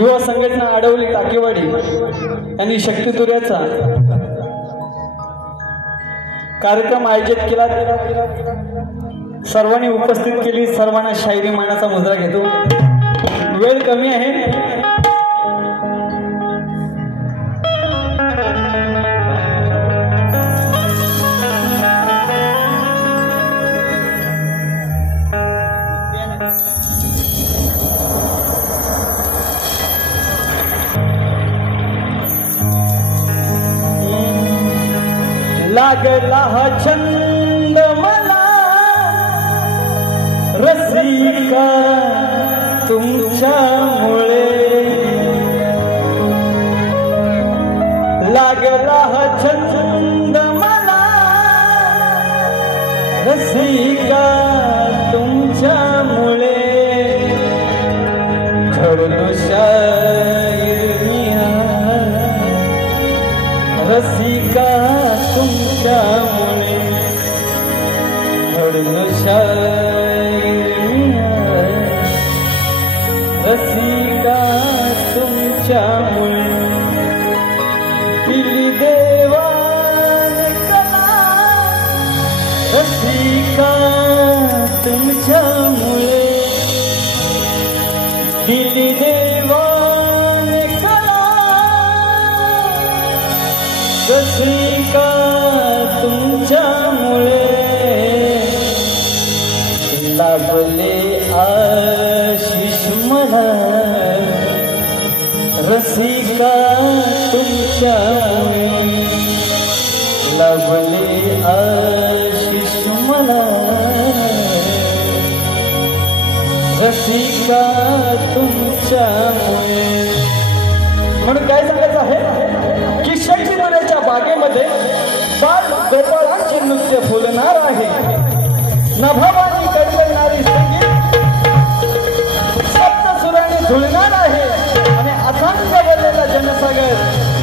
युवा संघटना आडवली टाकेवाडी यांनी शक्तितुर्याचा कार्यक्रम आयोजित केला। सर्वांनी उपस्थित केली। सर्वांना शायरी मानाचा मुजरा घेतो। वेळ कमी आहे। लागला हा छंद मला रसिका तुमच्यामुळे, लागला हा छंद मला रसिका तुमच्यामुळे, घडलो शायर रसिका तुमच्यामुळे, घडलो शायर रसिका तुमच्यामुळे, दिली देवान कला रसिका तुमच्यामुळे, दिली देवान कला रसिका तुमच्यामुळे, लाभले आशिष मला रसिका तुमच्यामुळे, लाभले आशिष मला रसिका तुमच्यामुळे। म्हणून काय सांगायचं आहे की शक्तितुर्याच्या बागेमध्ये बाल गोपाळांचे नृत्य फुलणार आहे। नभावानी कडकडणारी संगीत सप्तसुराने झुलणार आहे आणि असंख्य भरलेला जनसागर,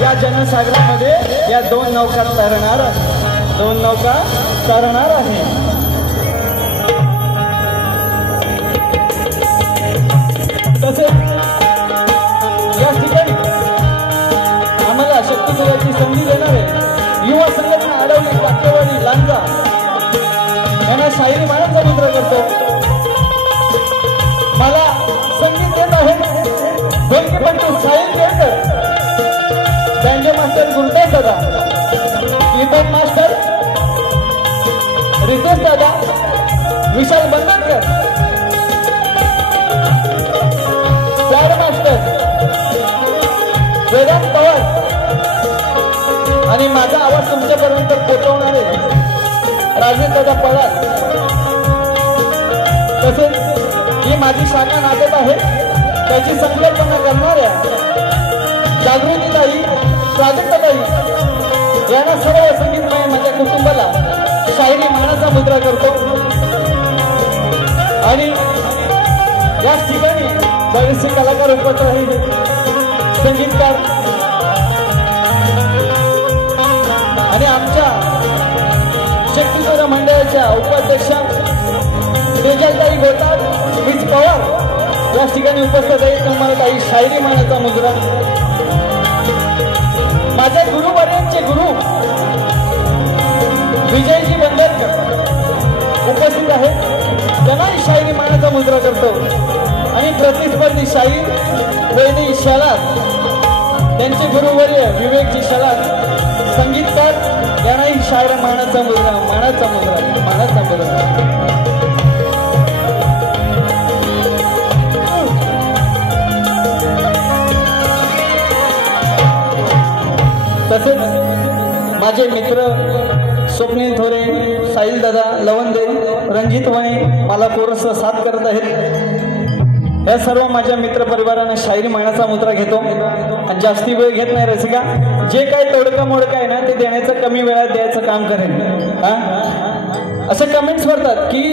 या जनसागरामध्ये या दोन नौका तरणार आहे। तसेच या ठिकाणी आम्हाला शक्तितुर्याची संधी देणारे युवा संघटना आडवली टाकेवाडी लांजा यांना शायरी मानाचा मुजरा करतो। मला संगीत देत आहेत ढोलकी पंतू साहिल केळकर, बँजो मास्टर गुरुदास दादा, कीर्तन मास्टर रितेश दादा, विशाल बंदरकर, प्यार मास्टर वेदांत पवार आणि माझा आवाज तुमच्यापर्यंत पोहोचवणारे राजेश दादा पवार। तसेच ही माझी शाखा नाटक आहे, त्याची संकल्पना करणाऱ्या जागृतीताई, प्राजक्ताताई यांना सर्व संगीतमय माझ्या कुटुंबाला शायरी मानाचा मुजरा करतो। आणि याच ठिकाणी बरेचसे कलाकार उपस्थित आहेत, संगीतकार आणि आमच्या शक्तितुर्य मंडळाच्या उपाध्यक्षा तेजलताई गोतार, मीच पवार या ठिकाणी उपस्थित आहेत। तुम्हाला काही शायरी मानाचा मुजरा। माझ्या गुरुवर्यांचे गुरु विजयजी बंदरकर उपस्थित आहेत, त्यांनाही शायरी मानाचा मुजरा करतो। आणि प्रतिस्पर्धी शाहीर वैदी शलाद, त्यांचे गुरुवर्य विवेकजी शलाद, संगीतकार यांनाही शायर मानाचा मुजरा। तसेच माझे मित्र स्वप्नील थोरे, साहिल दादा, लवंदे, रणजित वणे मला कोरस साथ करत आहेत। या सर्व माझ्या मित्र परिवाराने शायरी मानाचा मुजरा घेतो आणि जास्ती वेळ घेत नाही रसिका। जे काही तोडका मोडका आहे ना ते देण्याचं कमी वेळात द्यायचं काम करेन। असे कमेंट्स करतात की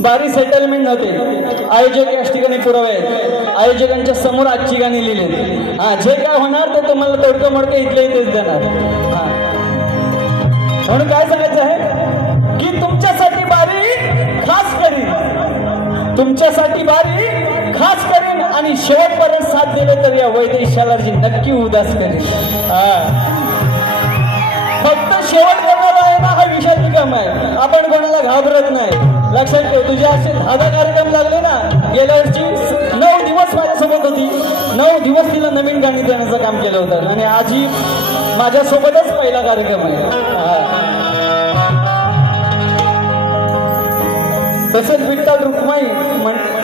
बारी सेटलमेंट नव्हते, आयोजक याच ठिकाणी पुरावे आहेत, आयोजकांच्या समोर आजची गाणी लिहिली। जे काय होणार ते तुम्हाला तोडकं मोडकं इथले इथेच देणार। म्हणून काय सांगायचं आहे की तुमच्यासाठी बारी खास करीन, तुमच्यासाठी बारी खास करीन आणि शेवटपर्यंत साथ दिले तर या वैदेशालाजी नक्की उदास करेल. फक्त शेवट करणारा आहे ना हा विषय निकम आहे. आपण कोणाला घाबरत नाही. लक्षात ठेव, तुझे असे 10 कार्यक्रम लागले ना. गेल्या वर्षी 9 दिवस माझ्यासोबत होती. 9 दिवस तिला नवीन गाणी देण्याचं काम केलं होतं आणि आजही माझ्यासोबतच पहिला कार्यक्रम आहे. तसेच विठ्ठल रुक्माई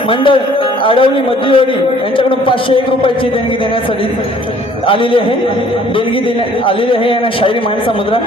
मंडळ आडवली मध्यवाडी यांच्याकडून 501 रुपयाची देणगी देण्यासाठी आलेली आहे. देणगी आलेली आहे यांना शायरी माणसा मुद्रा.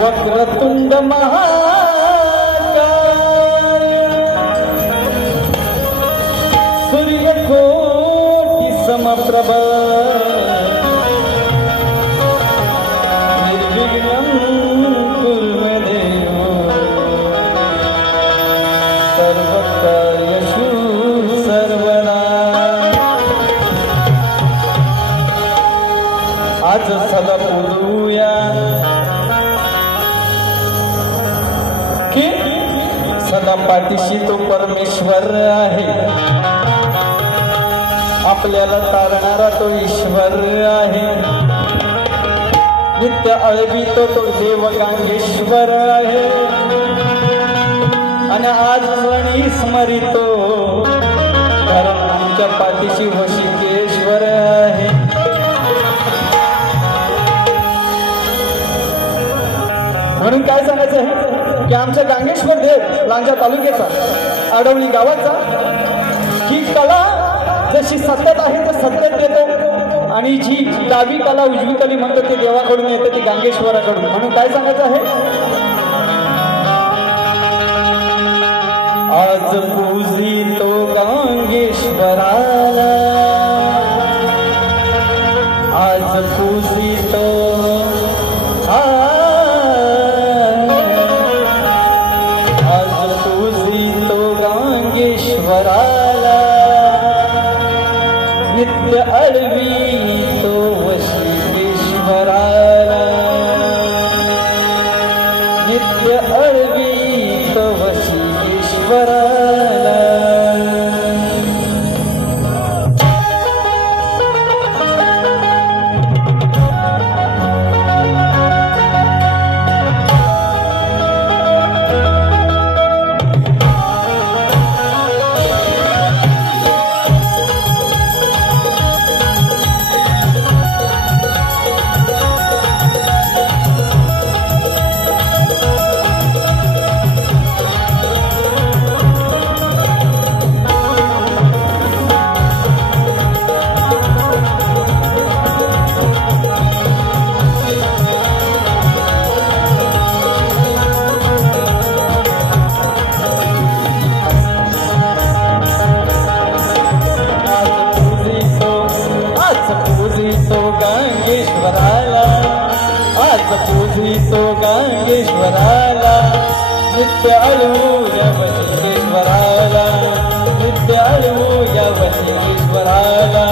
वक्रतुंड महाकाय सूर्यकोटि समप्रभ निर्विघ्नं कुरु मे देव सर्वकार्येषु सर्वदा. आज सदा बोलूया सदा पाठीशी तो परमेश्वर आहे. आपल्याला तारणारा तो ईश्वर आहे. नित्य अळवितो तो देव गांगेश्वर आहे. आणि आज वणी स्मरितो कारण आमच्या पाठीशी वशिकेश्वर आहे. म्हणून काय सांगायचं आहे की आमच्या गांगेश्वर देव लांजा तालुक्याचा आडवली गावाचा ही कला जशी सत्यात आहे तर सत्यात देतो आणि जी डावी कला उजवी कली म्हणतो ते देवाकडून येते ती गांगेश्वराकडून. म्हणून काय सांगायचं आहे आज पूजितो गांगेश्वराला आज पूजितो गांगेश्वराला नित्य अळवितो वशिकेश्वराला नित्य अळवितो वशिकेश्वराला. पूजितो गांगेश्वराला नित्य अळवूया वशिकेश्वराला नित्य अळवूया वशिकेश्वराला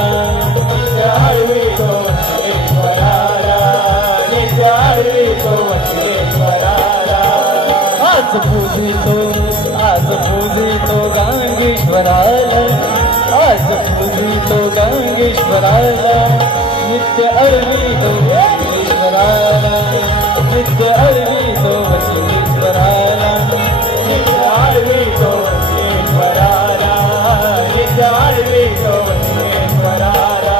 नित्य अळवितो वशिकेश्वराला नित्य अळवितो वशिकेश्वराला. आज पूजितो गांगेश्वराला आज पूजितो गांगेश्वराला नित्य अळवितो वशिकेश्वराला नित्य अळवितो वशिकेश्वराला नित्य अळवितो वशिकेश्वराला नित्य अळवितो वशिकेश्वराला.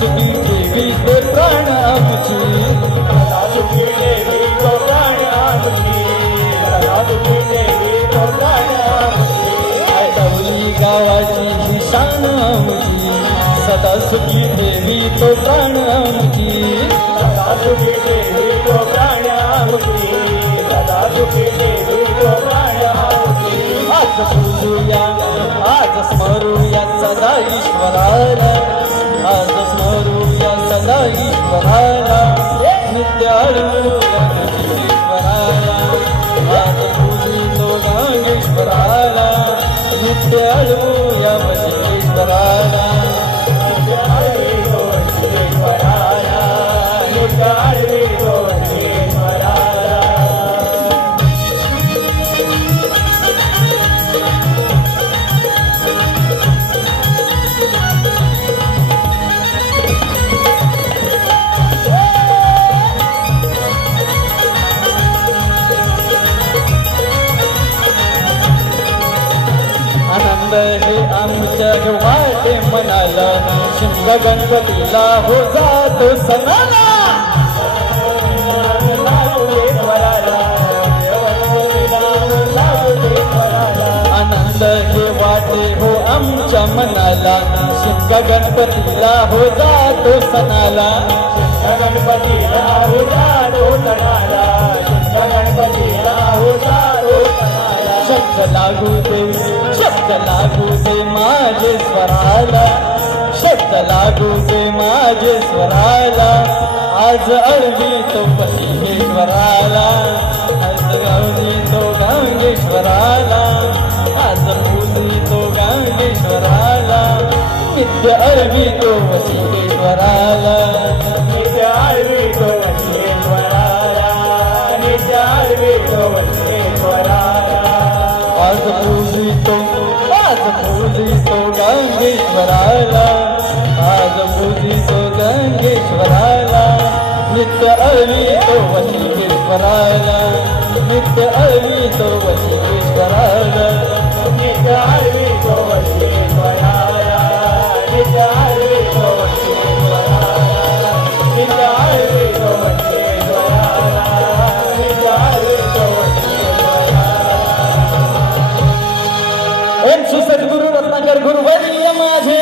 सुखी देवी ते प्राण आमची सदा सुखी देवी तो प्राण आमची सदा सुखी देवी तो प्राण आमची आडवली गावाची ही शान आमची सदा सुखी देवी तो प्राण आमची सदा सुखी देवी तो प्राण आमची सदा सुखी देवी तो प्राण आमची आज पूजूया आज स्मरूया सदा ईश्वराला आज स्मरूया सदा ईश्वराला नित्य आळूया ईश्वराला आज पूजितो गांगेश्वराला नित्य आळूया ईश्वराला नित्य आळवितो ईश्वराला नित्य आळवितो ईश्वराला आनंद हे आमच्या वाटे मनाला शिंग गणपतीला हो जातो सणाला आनंद हे वाटे हो आमच्या मनाला शिंग गणपतीला हो जातो सणाला गणपतीला हो जातो सणाला गणपतीला हो जातो सणाला शब्द लागू दे माझे स्वराला शब्द लागू दे माझे स्वराला आज अळवी तो पतिश्वराला आज गावली तो गांगेश्वराला आज पूजी तो गांगेश्वराला नित्य अळवी तो वशिकेश्वराला नित्य आळवितो वशिकेश्वराला नित्य आळवितो वशिकेश्वराला आज पूजितो गांगेश्वराला आज पूजितो गांगेश्वराला नित्य अळवितो वशिकेश्वराला नित्य अळवितो वशिकेश्वराला नित्य आळवितो वशिकेश्वराला नित्य आळवितो वशिकेश्वराला नित्य आळवितो वशिकेश्वराला नित्य आळवितो वशिकेश्वराला ओम श्री सद्गुरु रत्नाकर गुरुवर्य माझे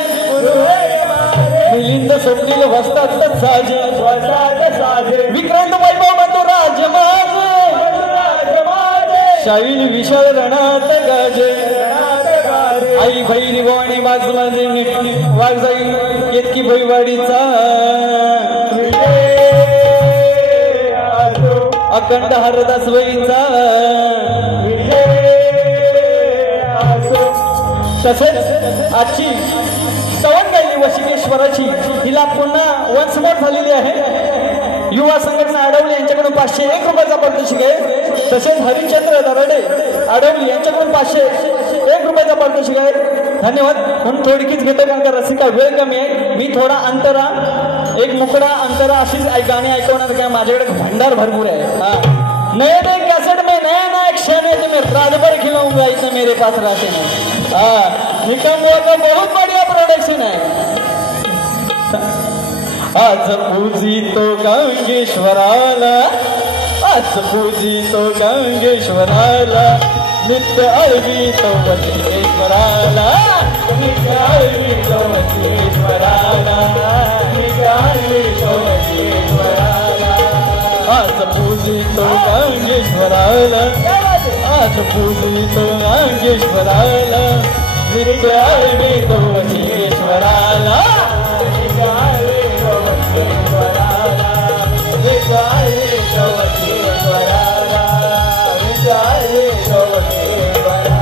मिलिंद स्वप्नील वस्तात साजे विक्रांत वैभव बंधू राज माझे शाहील विशाल रणात गाजे आई भैरी गोवाणी वाघ माझे निटणी वाघ जाई येतकी भैवाडीचा अखंड हरदास वैचा तसेच आजची सवंगली वशिकेश्वराची हिला पुन्हा वन्स मोर झालेली आहे युवा संघटना आडवली यांच्याकडून 501 रुपयाचा पारितोषिक आहे तसेच हरिश्चंद्र दराडे आडवली यांच्याकडून 501 रुपयाचा पारितोषिक आहे धन्यवाद म्हणून थोडकीच घेतो कारण का रसिका वेळ कमी आहे मी थोडा अंतरा एक मुकडा अंतरा अशीच गाणी ऐकवणार काय माझ्याकडे भंडार भरपूर आहे हा नए नए कैसेट में नया नया क्षण है तो मैं रात भर खिलाऊंगा इतना मेरे पास राशन है हाँ निकम का बहुत बढ़िया प्रोडक्शन है आज पूजी तो गांगेश्वराला आज पूजी तो गांगेश्वराला नित्य अळवी तो वशिकेश्वराला नित्य आळवितो वशिकेश्वराला नित्य आळवितो वशिकेश्वराला आज पूजी तो गांगेश्वराला आज पूजी तो गांगेश्वराला नित्य अळवी तो वशिकेश्वराला नित्य आळवितो वशिकेश्वराला नित्य आळवितो वशिकेश्वराला नित्य आळवितो वशिकेश्वराला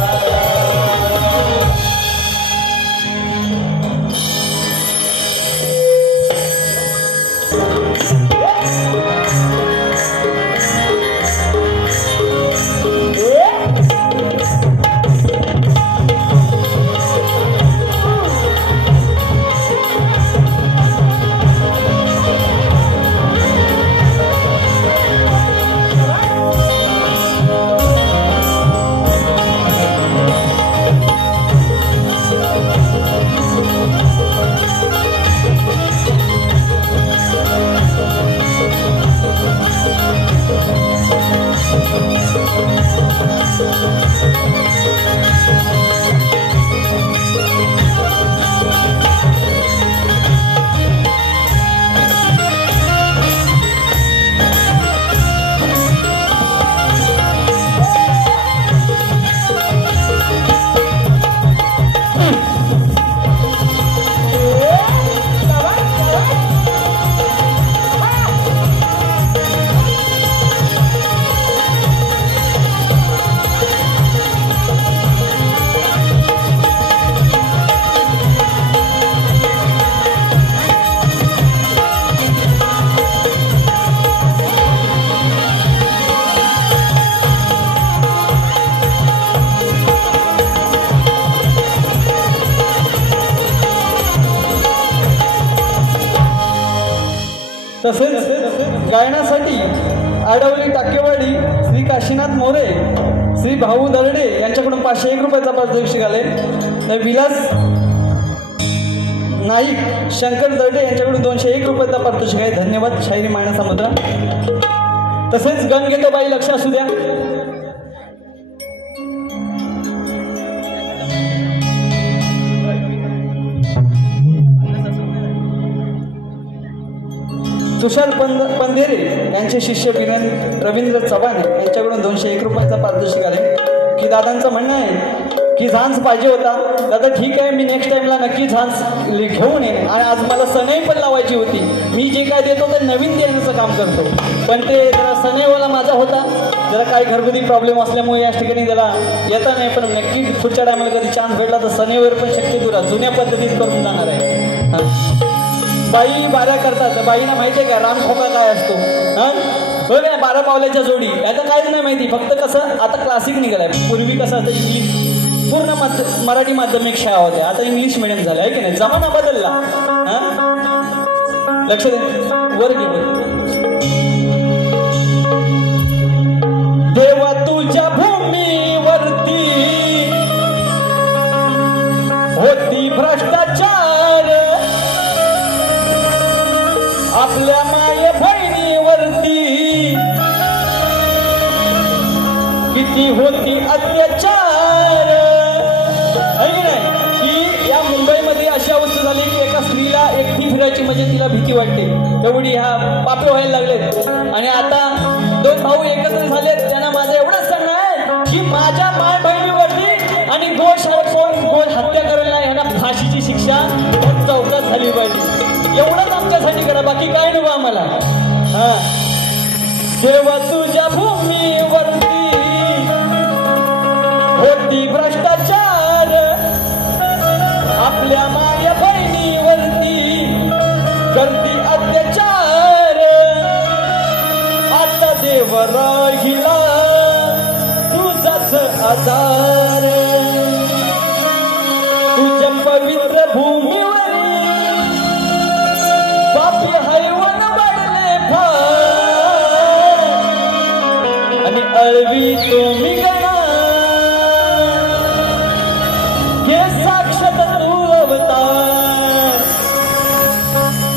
तसेच गायनासाठी आडवली टाकेवाडी श्री काशीनाथ मोरे, श्री भाऊ दर्डे यांच्याकडून 501 रुपयाचा पारितोषिक आले. तर विलास नाईक शंकर दर्डे यांच्याकडून 201 रुपयाचा पारितोषिक आहे. धन्यवाद. शाहिरी मायना समुद्र. तसेच गण घेतो बाई, लक्ष असू द्या. तुषार पंधेरे यांचे शिष्य रवींद्र चव्हाण यांच्याकडून 201 रुपयाचा पारितोषिक आले. की दादांचं म्हणणं आहे की झांज पाहिजे होता. दादा ठीक आहे, मी नेक्स्ट टाइमला नक्की झांज घेऊन येईन. आणि आज मला सनई पण लावायची होती. मी जे काय देतो ते नवीन देण्याचं काम करतो, पण ते जरा सनईवाला माझा होता. जरा काही घरगुती प्रॉब्लेम असल्यामुळे या ठिकाणी त्याला येता नाही. पण नक्की पुढच्या टायमाला कधी चान्स भेटला तर सनईवर पण शक्यतो जुन्या पद्धतीत करून जाणार आहे. बाई बाऱ्या करतात. बाईना माहिती आहे का रामखोका काय असतो? बघ ना, 12 पावलाच्या जोडी. याचं काहीच नाही माहिती. फक्त कसं आता क्लासिक निघालाय. पूर्वी कसं असतं इंग्लिश पूर्ण मराठी माध्यमिक शाळा होत्या, आता इंग्लिश मिडियम झालं आहे की नाही. जमाना बदलला. लक्ष दे. वर घे. देवा तुझ्या भूमीवरती होती भ्रष्टाचार, आपल्या माय बहिणीवरती किती होती अत्याचार. आहे नाही की या मुंबईमध्ये अशी अवस्था झाली की एका स्त्रीला एकटी फिरायची म्हणजे तिला भीती वाटते. तेवढी ह्या पापे व्हायला लागलेत. आणि आता 2 भाऊ एकत्र झालेत. त्यांना माझं एवढंच सांगणं आहे की माझ्या माय बहिणीवरती आणि गोश हत्या करायला ह्यांना फाशीची शिक्षा चौकात झाली पाहिजे. एवढंच आमच्यासाठी करा, बाकी काय नको आम्हाला. देवा तुझ्या भूमीवरती होती भ्रष्टाचार, आपल्या माया बहिणीवरती करती अत्याचार. आता देव राहिला तुझाच आधार, तुझ्या पवित्र भूमीवर पापी हैवन वाढले फार. आणि अळवी तो मिगणा हे साक्षात तू अवतार.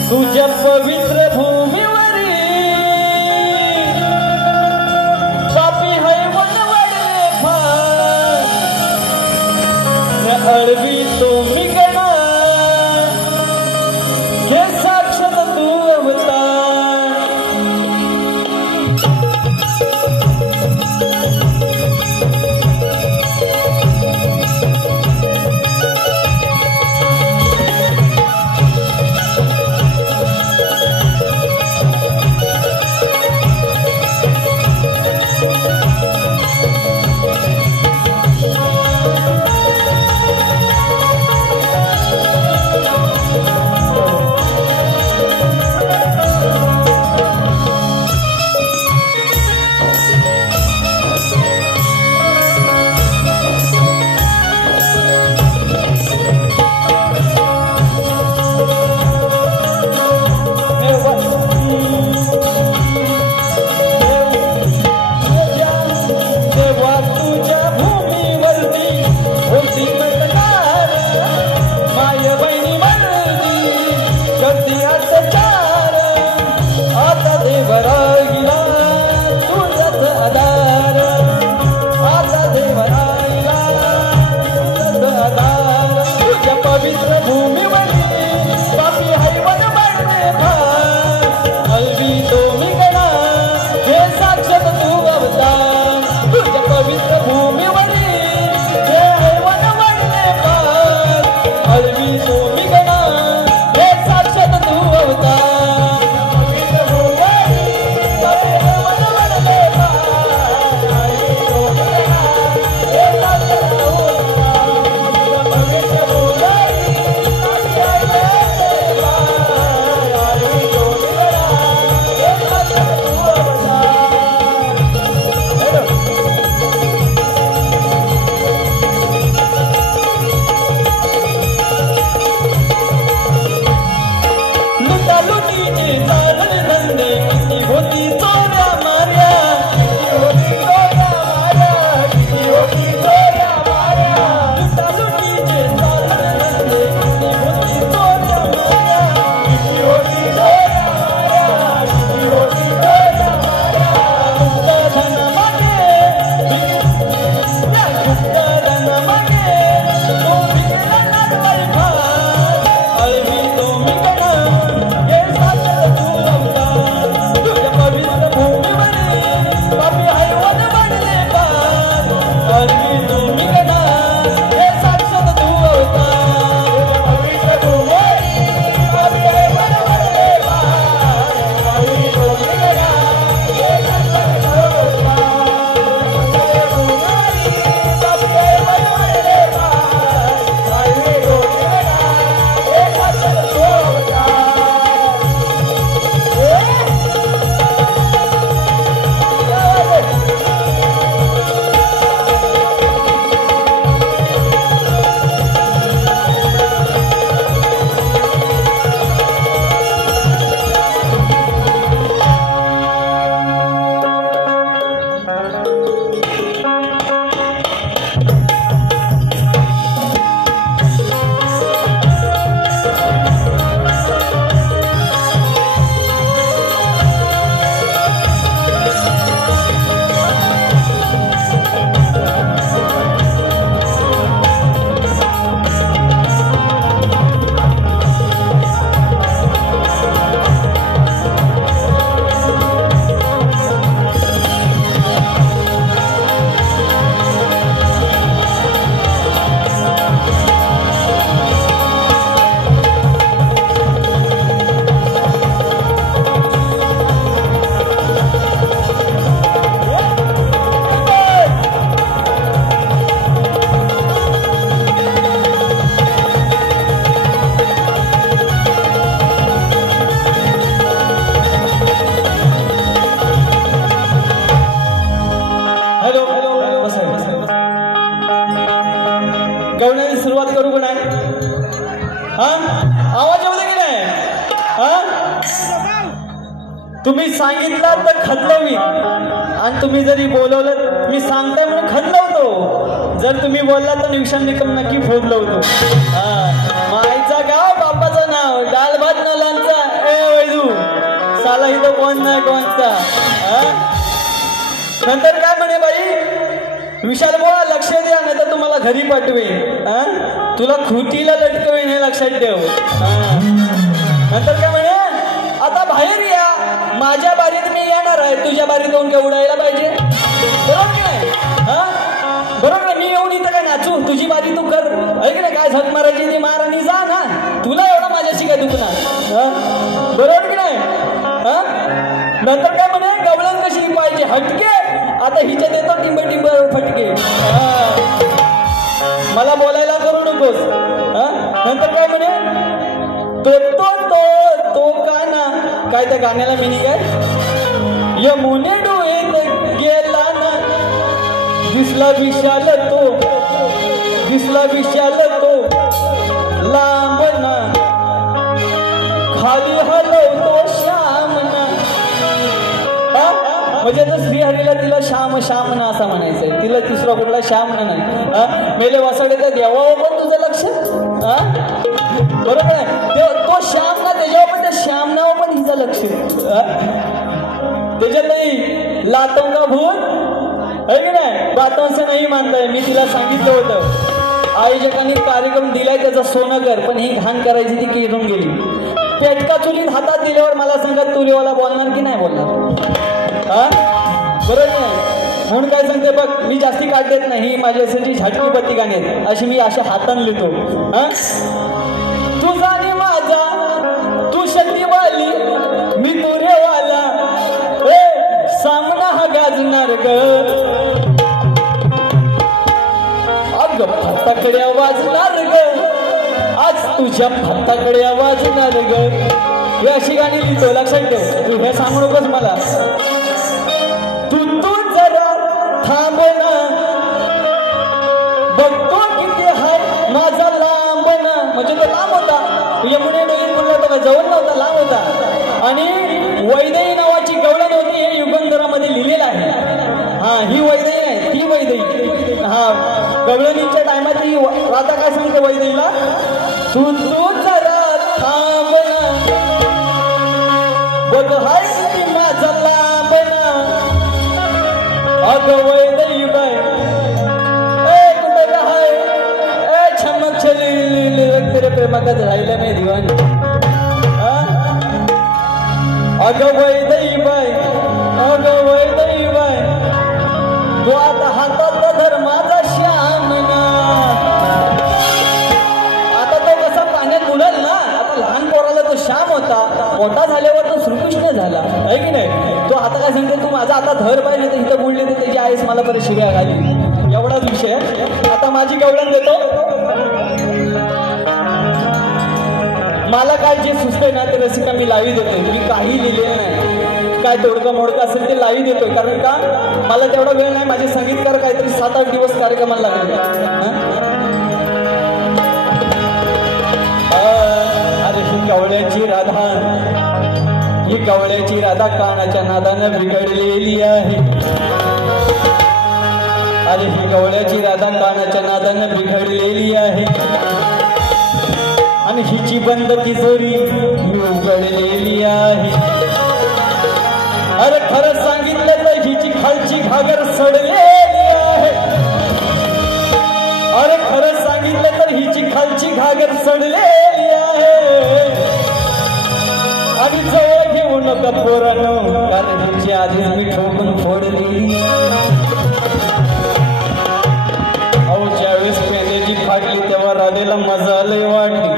तुझ्या पवित्र भूमीवरी पापी हैवन वाढले फार. अळवी तो मिगणा हे साक्षात तू अवतार. लुटा लुटीची चालण तुम्ही सांगितलं तर खदलवी आणि तुम्ही जरी बोलवलं मी सांगताय म्हणून खदलवतो जर तुम्ही बोलला तर निवशान निकम नक्की फोडलवतो माईचा गाव बापाचं नाव दाल भात ना लोणचा ए वैदू साला इथं कोण नाही कोणचा नंतर काय म्हणे बाई विशाल बोळा लक्ष द्या नाही तर तुम्हाला घरी पाठवेन तुला खुटीला लटकवेन हे लक्षात ठेव नंतर काय म्हणे आता बाहेर या माझ्या बारीत मी येणार आहे तुझ्या बारीत येऊन काय उडायला पाहिजे बरोबर की नाही बरोबर मी येऊन इथं काय नाचू तुझी बारी तू कर ऐक नाही काय झक मारायची ती मार आणि जा ना तुला एवढं माझ्याशी काय दुखणार बरोबर की नाही नंतर काय म्हणे गवळण कशी पाहिजे हटके आता हिच्या देतो टिंब टिंब फटके मला बोलायला करू नकोस नंतर काय म्हणे तो काना काय त्या गाण्याला मिनिंग आहे यमुने डोळेत गेला ना दिसला विशाल तो लांब ना खाली हलवतो श्याम ना म्हणजे तर श्रीहरीला तिला श्याम ना असं म्हणायचंय तिला तिसरा कुठला श्याम ना नाही मेले वासाडे त्या देवावर पण तुझं लक्ष बरोबर आहे तो श्याम ना त्याच्यावर पण त्या श्याम नाव पण हिचं लक्ष त्याच्यातही लातों का भूत है की नाही बातों से नाही मानताय मी तिला सांगितलं होतं आयोजकांनी कार्यक्रम दिलाय त्याचं सोनं कर पण ही घाण करायची ती किरून गेली पेटका चुलीत हातात दिल्यावर मला सांगत तुरीवाला बोलणार की नाही बोलणार बरोबर नाही म्हणून काय सांगते बघ मी जास्ती काढ देत नाही माझ्यासाठी झटकी बत्ती गाणी आहेत अशी मी अशा हातान लिहितो तुझा आणि माझा तू शक्तीवाली मी तुरेवाला सामना हा गाजणार ग अग फत्ताकडे वाजणार ग आज तुझ्या फत्ताकडे वाजणार ग ही अशी गाणी लिहितो लक्षात ठेव तू हे सांगू नकोस मला तू जरा थांब ना बघतो किती हाय माझा लांब ना म्हणजे तो लांब होता यमुने डोईत म्हणला होता जवळ नव्हता लांब होता आणि वैदई नावाची गवळण होती हे युगंधरामध्ये लिहिलेलं आहे ही वैदई आहे ती वैदई गवळणीच्या टायमात ही राधा काय सांगते वैदईला तू जरा थांब ना बघ हाय किती माझा लांब ना अगं वैदई बाय कुठं हाय छमक छली तेरे प्रेमागत राहिलं नाही दिवाणी अगं वैदई बाय तू आता हातात धर माझा श्याम ना आता तो कसा पाण्यात बुडल ना आता लहान पोराला तो श्याम होता मोठा झाल्यावर तो श्रीकृष्ण झाला आहे की नाही तो आता काय सांगते तू माझा आता धर पाहिजे तर इथं बुडले तर त्याची आईस मला परत शिव्या घाली एवढाच विषय आता माझी गवळण देतो मला काय जे सुचतंय ना ते रसिका मी लावी देतोय मी काही लिहिलेलं नाही काय तोडकं मोडकं असेल ते लावी देतोय कारण का मला तेवढा वेळ नाही माझे संगीतकार काहीतरी 7-8 दिवस कार्यक्रमाला लागले अरे ही गवळ्याची राधा कानाच्या नादानं बिघडलेली आहे अरे ही गवळ्याची राधा कानाच्या नादानं बिघडलेली आहे आणि हिची बंद तिजोरी उघडलेली आहे अरे खरं सांगितलं तर हिची खालची घागर सडलेली आहे अरे खरं सांगितलं तर हिची खालची घागर सडलेली आहे आणि जवळ घेऊ नका पोरांनो कारण हिची आधीच मी ठोकून फोडली अहो ज्यावेळेस पेंद्याची फाटली तेव्हा राधेला मजा लय वाटली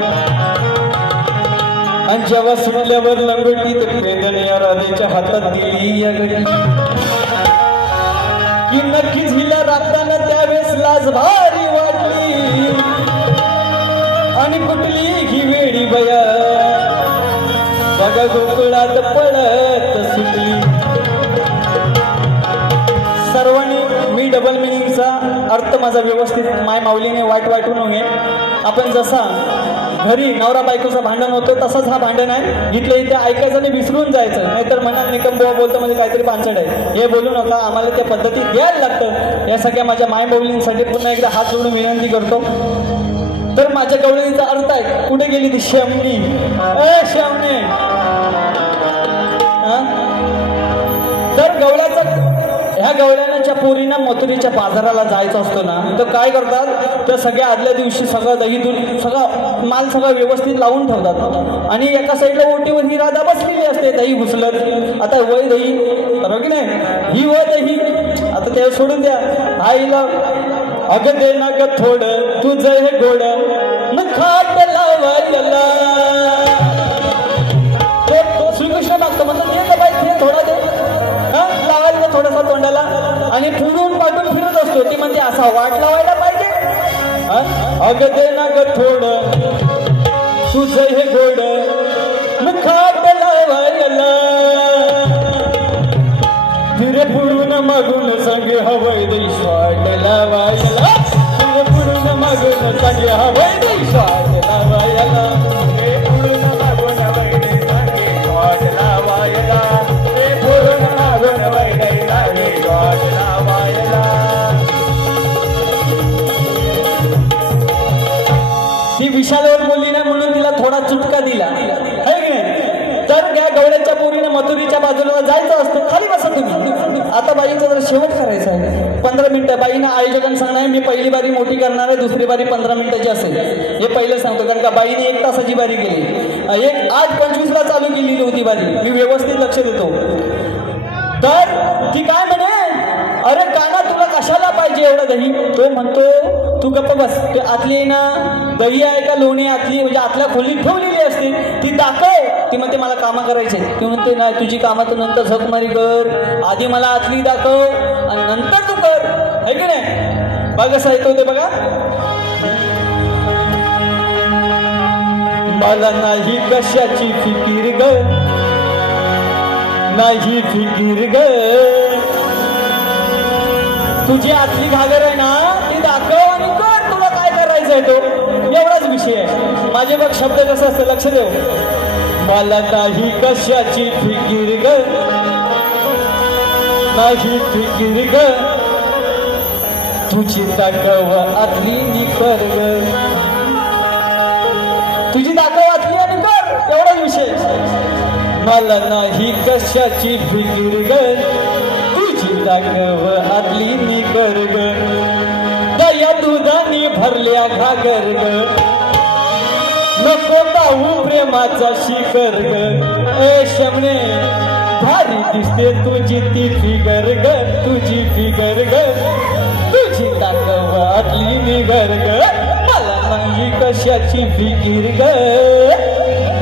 आणि जेव्हा सुटल्यावर लंगोटी तर पेंद्याने या राधेच्या हातात दिली या गडी की नक्कीच हिला राखताना त्यावेळेस लाज भारी वाटली आणि कुठली ही वेळी बया बघा गोकुळात पळत सुटली सर्वांनी मी डबल मिनिंगचा अर्थ माझा व्यवस्थित माय माऊलीने वाटू नये आपण जसा घरी नवरा बायकोचं भांडण होतं तसंच हा भांडण आहे. इथल्या इथे ऐकायचं आणि विसरून जायचं, नाहीतर मनात निकंबुवा बोलतो म्हणजे काहीतरी पांचड आहे हे बोलू नका. आम्हाला त्या पद्धतीत द्यायला लागतं. या सगळ्या माझ्या मायबोलींसाठी पुन्हा एकदा हात जोडून विनंती करतो. तर माझ्या गवळणीचा अर्थ आहे, कुठे गेली ती शेमणी? शेमणे. तर ह्या गवळ्याच्या पोरीना मथुरेच्या बाजाराला जायचं असतं ना, तर काय करतात, तर सगळ्या आदल्या दिवशी सगळं दही दूध सगळं माल सगळं व्यवस्थित लावून ठेवतात आणि एका साईडला ओटीवर ही राधा बसलेली असते दही घुसलत. आता वय दही बरोबर की नाही, ही वय दही आता ते सोडून द्या. आईला अगं दे ना ग थोडं तुझं हे गोड खाट लावायला. श्रीकृष्ण मागतो म्हणतो दे का बाई दे थोडा दे, लावायला थोडासा तोंडाला आणि फुडून पाठून फिरत असतो. ती म्हणते असा वाट लावायला पाहिजे. अगं दे ना ग थोडं तुझं हे गोड खाट लावायला. फिरे पुढून मागून सांगे हवय दैशाट लावायला. फिरे पुढून मागून सांगे हवय दैशाट लावायला. फिरे पुढून मागून हवय दैशाट लावायला. फिरे पुढून मागून हवय दैशाट लावायला. ती विशालवर बोलली नाही म्हणून तिला थोडा चुटका दिला है की नाही. तर या गवळ्याच्या पोरीने मथुरीच्या बाजूला जायचं असतं. खाली बसा तुम्ही. आता बाईचा जर शेवट करायचा आहे 15 मिनिटं. बाईनं आयोजकांना सांगणार मी पहिली बारी मोठी करणार आहे, दुसरी बारी 15 मिनिटाची असेल हे पहिलं सांगतो. कारण का बाईने 1 तासाची बारी केली, 8:25 चालू केलेली होती बारी. मी व्यवस्थित लक्ष देतो. तर ती काय म्हणे, अरे काना तुला कशाला पाहिजे एवढं दही? तो म्हणतो तू गप्प बस, ते आतली आहे ना दही आहे का लोणी आतली म्हणजे आतल्या खोलीत ठेवलेली असते ती दाखव. ती म्हणते मला कामं करायचे. ती म्हणते नाही तुझी कामं तर नंतर झकमारी कर, आधी मला आतली दाखव आणि नंतर तू कर है की नाही. बघ कसं ऐकतो ते बघा. मला नाही कशाची फिकीर ग, नाही फिकीर ग, तुझी आतली घागर आहे ना ती दाखव आणि कर, तुला काय करायचं आहे तो एवढाच विषय आहे. माझे बघ शब्द कसं असतं लक्ष देऊ. मला नाही कशाची फिकीर ग, नाही फिकीर ग, तुझी दाखव आतली निकर ग, तुझी दाखव आतली आणि कर एवढाच विषय. मला नाही कशाची फिकीर ग, दाखव आतली निकर ग, दया दुधाने भरल्या घागर ग, नको पाहू प्रेमाचा शिखर ग. ए शमणे भारी दिसते तुझी ती फिगर ग, तुझी फिगर ग, तुझी दाखव आतली निगर ग. मला नाही कशाची फिकीर ग,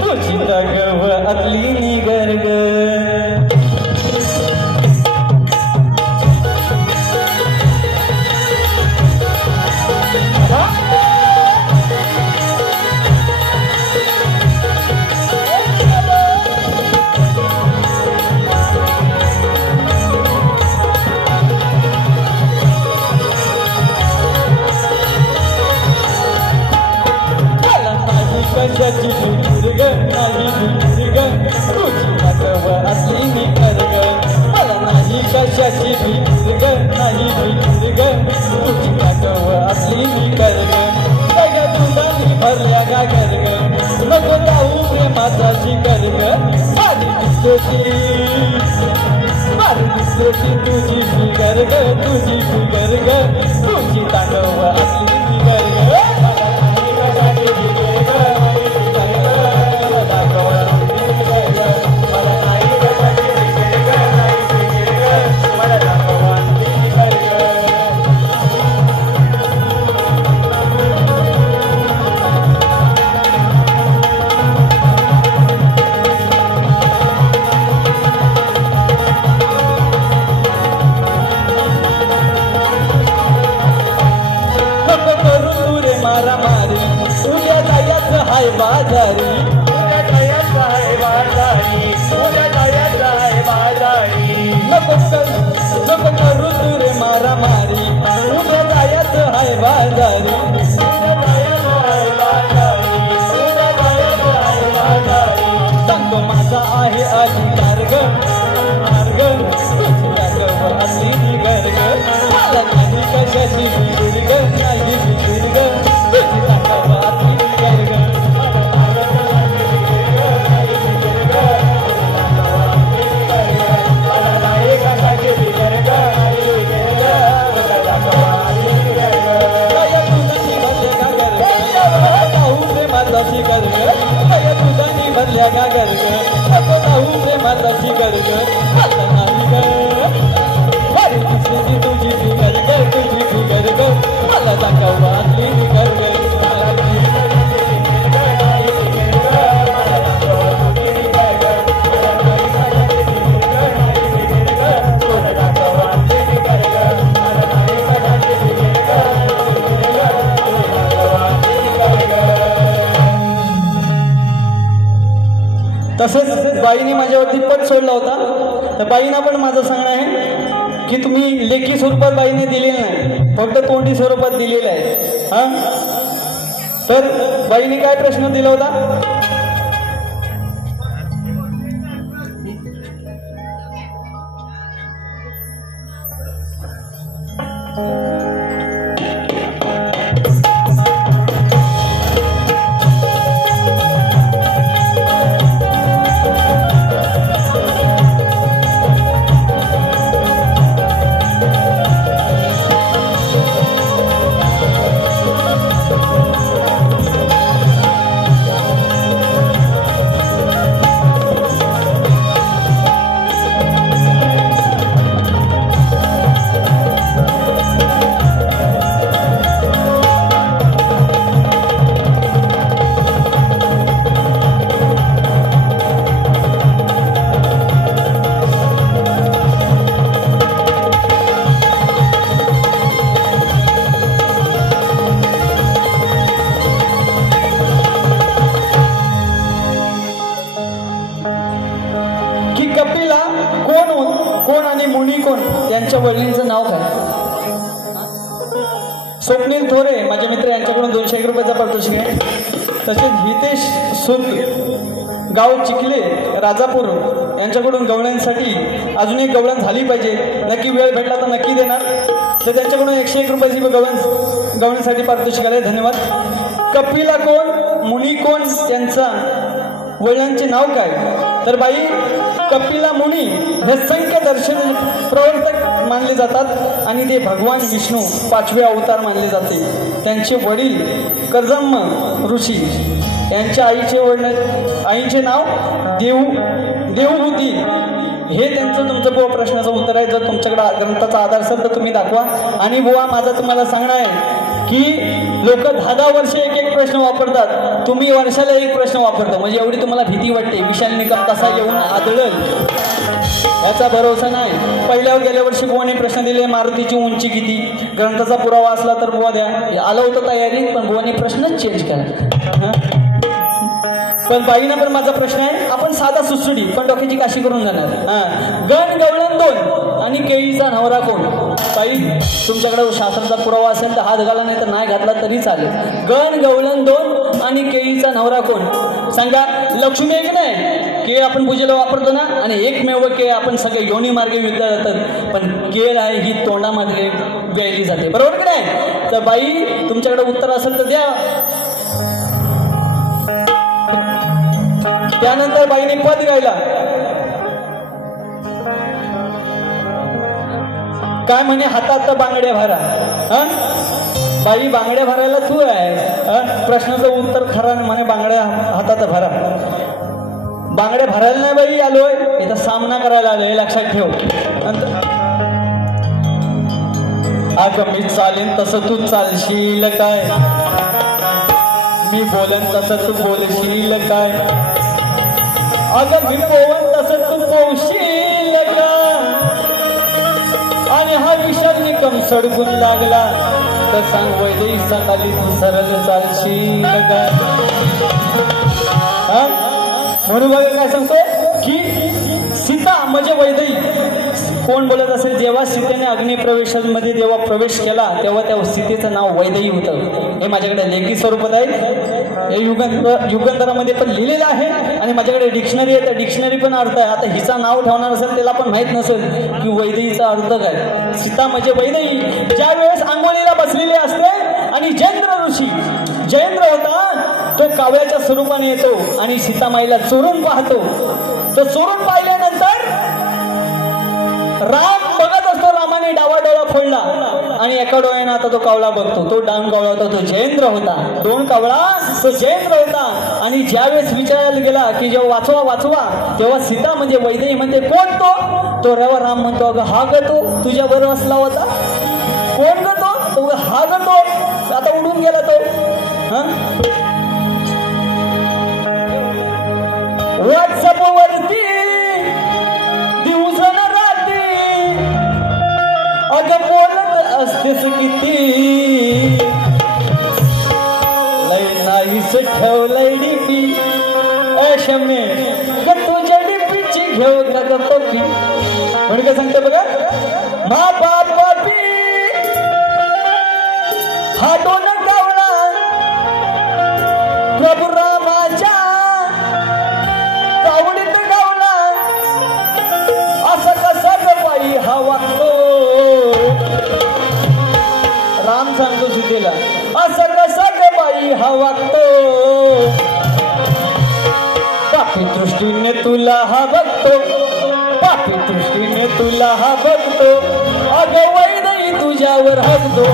तुझी दाखव आतली निगर ग. कशाची फिकीर ग, नाही फिकीर ग, तुझी दाखव आतली निकर ग. मला नाही कशाची फिकीर ग, नाही फिकीर ग, तुझी दाखव आतली निकर ग. दया दुधाने भरल्या घागर ग, नको जाऊ प्रेमाचा शिखर ग. माझी दिसतोची तुझी फिगर ग, तुझी फिगर ग, तुझी दाखव आतली निकर ग. बाजारी उद्या जायचं आहे बाजारी, उद्या जायचं आहे बाजारी. नको करू तू रे मारा मारी, उद्या जायचं आहे बाजारी, उद्या जायचं आहे बाजारी, उद्या मार्ग मार्ग असली गर्ग मला नाही कशाची दीर्घ नाही दीर्घ असली गर्ग माताची गर्ग तुझा भरल्या का गर्ग प्रेमाची गर्ग आता नाही ग तुझी गर्ग तुझी गर्ग मला दाखवा गर्ग तसेच बाईने माझ्यावरती पट सोडला होता तर बाईंना पण माझं सांगणं आहे की तुम्ही लेखी स्वरूपात बाईने दिलेलं नाही फक्त तोंडी स्वरूपात दिलेलं आहे हा तर बाईने काय प्रश्न दिला होता वडिलांचं नाव काय स्वप्नील थोरे माझे मित्र यांच्याकडून 201 रुपयाचा पारितोषिक आहे तसेच हितेश सुख गाव चिखले राजापूर यांच्याकडून गवळ्यांसाठी अजून एक गवळण झाली पाहिजे नक्की वेळ भेटला तर नक्की देणार तर त्यांच्याकडून 101 रुपयाची गवळणसाठी पारितोषिक आले धन्यवाद कपिला कोण मुनी कोण त्यांचा वडिलांचे नाव काय तर बाई कपिला मुनी हे संख्य दर्शन प्रवर्तक मानले जातात आणि ते भगवान विष्णू 5वे अवतार मानले जाते त्यांचे वडील कर्दम्म ऋषी यांच्या आईचे नाव देवहूती हे त्यांचं तुमचं बुवा प्रश्नाचं उत्तर आहे जर तुमच्याकडे ग्रंथाचा आधार असेल तर तुम्ही दाखवा आणि बुवा माझा तुम्हाला सांगणं आहे की लोक 10 वर्ष एक प्रश्न वापरतात तुम्ही वर्षाला एक प्रश्न वापरता म्हणजे एवढी तुम्हाला भीती वाटते विशाल निकम कसा येऊन आदळल याचा भरोसा नाही पहिल्यावर गेल्या वर्षी बुवाने प्रश्न दिले मारुतीची उंची किती ग्रंथाचा पुरावा असला तर बुवा द्या आलं होतं तयारी पण बुवाने प्रश्नच चेंज केला पण बाईना पण माझा प्रश्न आहे आपण साधा सुसुडी पण डोक्याची काशी करून जाणार गण गवळण 2 आणि केळीचा नवरा कोण बाई तुमच्याकडे शास्त्राचा पुरावा असेल तर हात घाला नाही तर नाही घातला तरी चालेल गण गवळण 2 आणि केळीचा नवरा कोण सांगा लक्ष्मी एक नाही केळ आपण पूजेला वापरतो ना आणि एकमेव केळ आपण सगळे योनी मार्गे विकल्या जातात पण केळ आहे ही तोंडामध्ये वेळली जाते बरोबर की नाही तर बाई तुमच्याकडे उत्तर असेल तर द्या त्यानंतर बाईने पद गायला काय म्हणे हातात बांगड्या भरा बाई बांगड्या भरायला तू आहे प्रश्नाचं उत्तर खरा म्हणे बांगड्या हातात भरा बांगड्या भरायला नाही बाई आलोय इथं सामना करायला आलोय लक्षात ठेव अगं मी चालेन तसं तू चालशील काय मी बोलन तसं तू बोलशील काय अगं मी पोवन तसं तू पोवशील का आणि हा विशाल निकम सडकून लागला तर सांग वैदेही सकाळी तू सरळ चालशील का म्हणून बघा काय सांगतो की सीता म्हणजे वैदेही कोण बोलत असेल, जेव्हा सीतेने अग्निप्रवेशामध्ये जेव्हा प्रवेश केला तेव्हा त्या सीतेचं नाव वैदेही होतं. हे माझ्याकडे लेखी स्वरूपात आहे, हे युगंधरामध्ये पण लिहिलेलं आहे आणि माझ्याकडे डिक्शनरी आहे, त्या डिक्शनरी पण अर्थ आहे. आता हिचा नाव ठेवणार असेल त्याला पण माहित नसेल की वैदेहीचा अर्थ काय. सीता म्हणजे वैदेही. ज्या वेळेस आंघोळीला बसलेली असते आणि जयेंद्र ऋषी, जयेंद्र होता तो कावळ्याच्या स्वरूपाने येतो आणि सीतामाईला चोरून पाहतो. तो चोरून पाहिल्यानंतर राम बघत असतो, रामाने डावा डोळा फोडला आणि एका डोळ्याने आता तो कावळा बघतो. तो डान कावळा होता, तो जयेंद्र होता. दोन कावळा तो जयेंद्र होता. आणि ज्यावेळेस विचारायला गेला की जेव्हा वाचवा वाचवा तेव्हा सीता म्हणजे वैदेही म्हणते कोण तो. तो राम म्हणतो अगं हा ग तो तुझ्या बरोबर असला होता. कोण ग तो. हा ग तो. आता उडून गेला तो. व्हॉट्सअप वरती दिवसन रात्री अगं बोलत असतेस किती. लय नाहीस ठेवलंय डीपी शमे ग तुझ्या डीपीची घेऊ का ग पप्पी. म्हणून काय सांगते बघा, मा बापी हा दोन कावळा प्रभू रामाच्या कावडीत गावला. असं कसं ग बाई हा वागतो. राम सांगतो सीतेला असं कसं ग बाई हा वागतो. पापी दृष्टीने तुला हा बघतो, पापी दृष्टीने तुला हा बघतो. अगं वैदेही तुझ्यावर हसतो,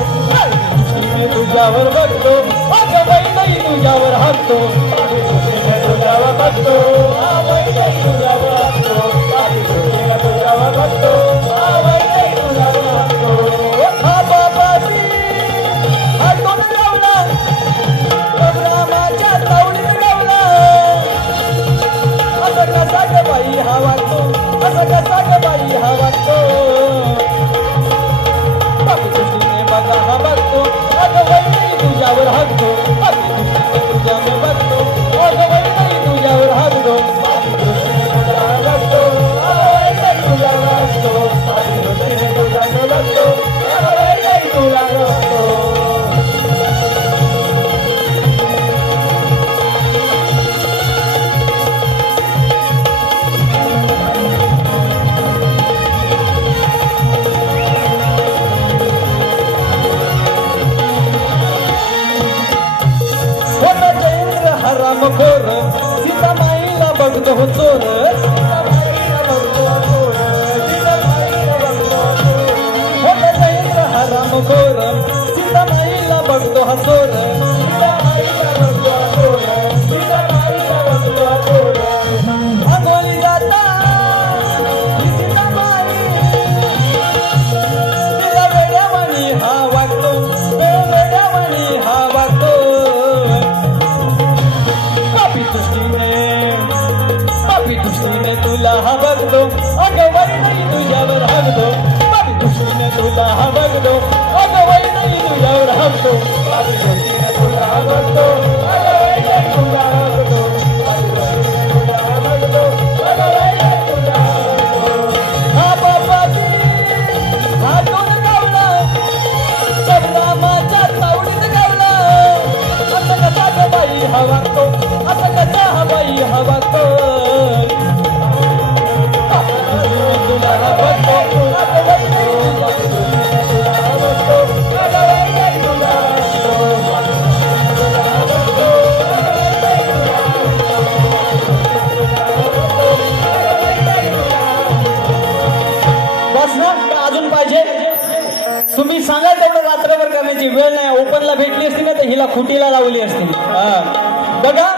तुझ्यावर बघतो. अगं वैदेही तुझ्यावर हसतो, तुझ्यावर बघतो. वैदेही तुझ्यावर हसतो, तुझ्यावर बघतो. वैदेही तुझ्यावर हसतो. हा बाबाजी हा दोन गावला रामाच्या तावडीत गावला. असं कसा ग बाई हा वागतो, असं कसा ग बाई हा वागतो. बाकी दृष्टीने बघा हा बघतो. अगं वैदेही तुझ्यावर हसतो, बाकी दृष्टीने तुझ्यावर बघतो. अगं वैदेही तुझ्यावर हसतो, बाकी दृष्टीने तुझ्यावर बघतो. वैदेही तुझ्यावर हसतो, बाकी दृष्टीने तुझ्यावर बघतो. अगं वैदेही तुझ्यावर हसतो. रामखोर सीतामाईला बघतो हो चोर. जयेंद्र हा रामखोर सीतामाईला बघतो हा चोर. आंघोळी जाता सीतामाई तिला वेड्यावाणी हा वागतो, वेड्यावाणी हा वागतो. दृष्टीने तुला हा बघतो. अगं वैदेही तुझ्यावर हसतो, बाकी दृष्टीने तुला हा बघतो. अगं वैदेही तुझ्यावर हसतो, बाकी दृष्टीने तुला हा बघतो. अगं वैदेही तुझ्यावर हसतो, बाकी दृष्टीने तुला हा बघतो. अगं वैदेही तुझ्यावर हसतो. हा बाबाजी हा दोन गावला रामाच्या तावडीत गावला. असं कसा ग बाई हा वागतो, असं कसा हा बाई हा वागतो. अजून पाहिजे तुम्ही सांगा तेवढं रात्रभर करण्याची वेळ नाही. ओपनला भेटली असती ना तर हिला खुटीला लावली असती. बघा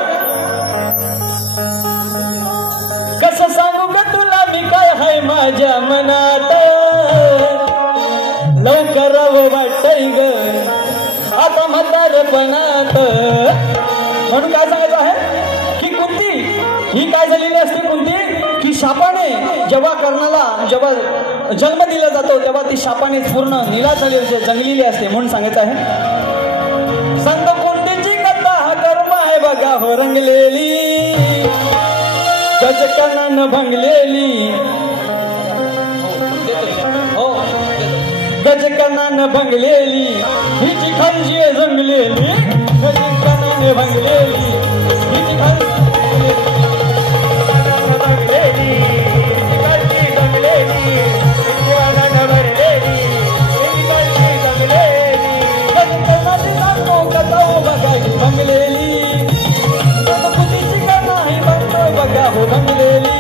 कसं सांगू का तुला मी काय हाय माझ्या मनात. लवकर वाटतय ग आता म्हातारपणात. म्हणून काय सांगायचं आहे की कुंती ही काय झालेली असते कुंती की शापाने जेव्हा कर्णाला जेव्हा जन्म दिला जातो तेव्हा ती शापाने पूर्ण निलाश झालेली असते, जंगलेली असते. म्हणून सांगायचं आहे संत कुंतीची कथा हा कर्म आहे बघा हो रंगलेली, गजकनान भंगलेली. गजकर्णानं भंगलेली हिची खंजी जंगलेली गजकर्णानं भंगलेली हिची खंजी भंगलेली हिची जंगलेली गजकर्णानं भंगलेली हिची जंगलेली गजकर्णाची सांगतो कथा बघा ही भंगलेली बुद्धीची कथा ही बघतो बघा हो भंगलेली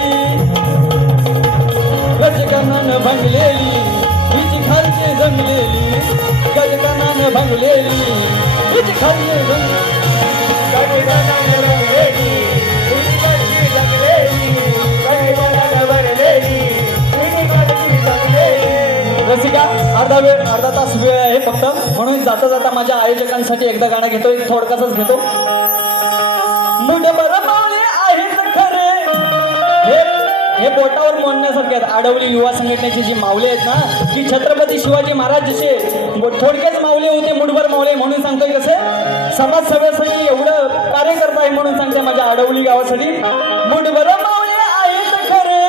गजकर्णानं भंगलेली हिची खालची जंगलेली गजकर्णानं भंगलेली हिची खालची गजकर्णानं भंगलेली हिची जंगलेली गजकर्णानं भंगलेली हिची जंगलेली. रसिका अर्धा तास वेळ आहे फक्त म्हणून जाता जाता माझ्या आयोजकांसाठी एकदा गाणं घेतो एक थोडकासच घेतो. मुठभर मावळे आहेत खरे हे बोटावर मोडण्यासारखे आहेत. आडवली युवा संघटनेची जी मावले आहेत ना की छत्रपती शिवाजी महाराज जसे थोडकेच मावले होते मुठभर मावळे म्हणून सांगतोय कसे समाजसेवेसाठी एवढं कार्य करत आहे म्हणून सांगते माझ्या आडवली गावासाठी. मुठभर मावळे आहेत खरे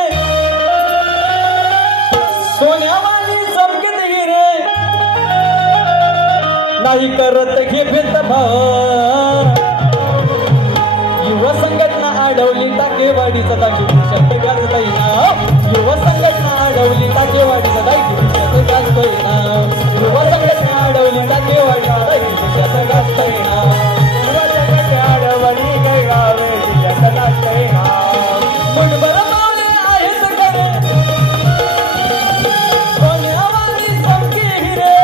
सोन्यावाली चमकीत हिरे नाही करत घे भेदभाव युवा संघटना आडवली टाकेवाडीचा दाखी शब्द गाजतोय ना युवा संघटना आडवली टाकेवाडीचा दाखी शब्द गाजतोय ना युवा संघटना आडवली टाकेवाडीचा दाखी शब्द गाजतोय ना युवा संघटना आडवली काय गावे शब्द गाजतोय ना. मुठभर मावळे आहेत खरे सोन्यावाली चमकी हिरे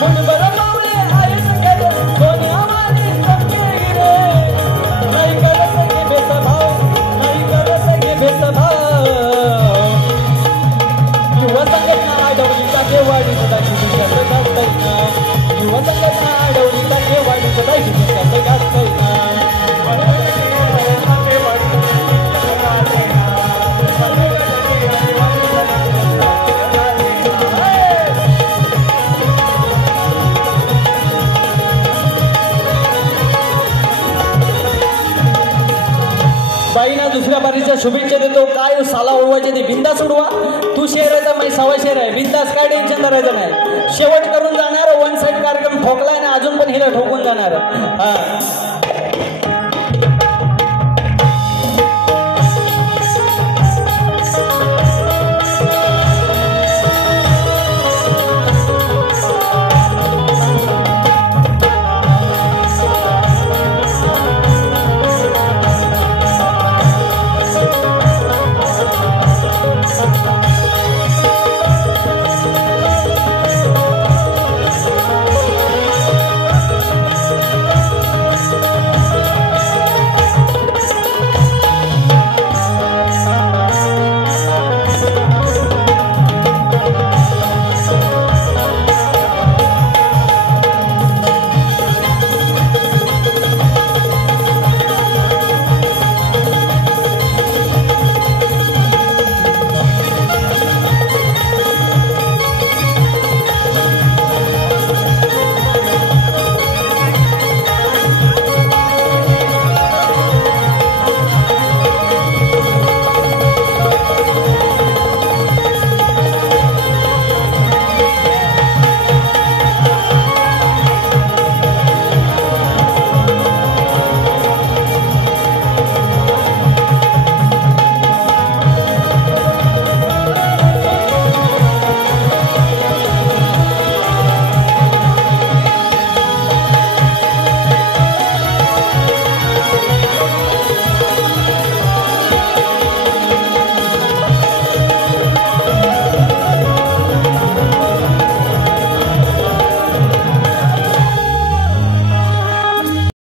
मुठभर मावळे आहेत खरे सोन्यावाली चमकी हिरे नाही करत घे भेदभाव नाही करत घे भेदभाव युवा संघटना आडवली टाकेवाडीचा दाखी शब्द गाजतोय ना युवा संघटना आडवली टाकेवाडीचा दाखी शब्द गाजतोय ना. बाईना दुसऱ्या बारीच्या शुभेच्छा देतो. काय साला उडवायचे ते बिंदास उडवा. तू शेर आहे तर मी सवा शेर आहे बिंदास काय टेन्शन करायचं नाही. शेवट करून जाणार वन साइड कार्यक्रम ठोकलाय ना अजून पण हिला ठोकून जाणार. हा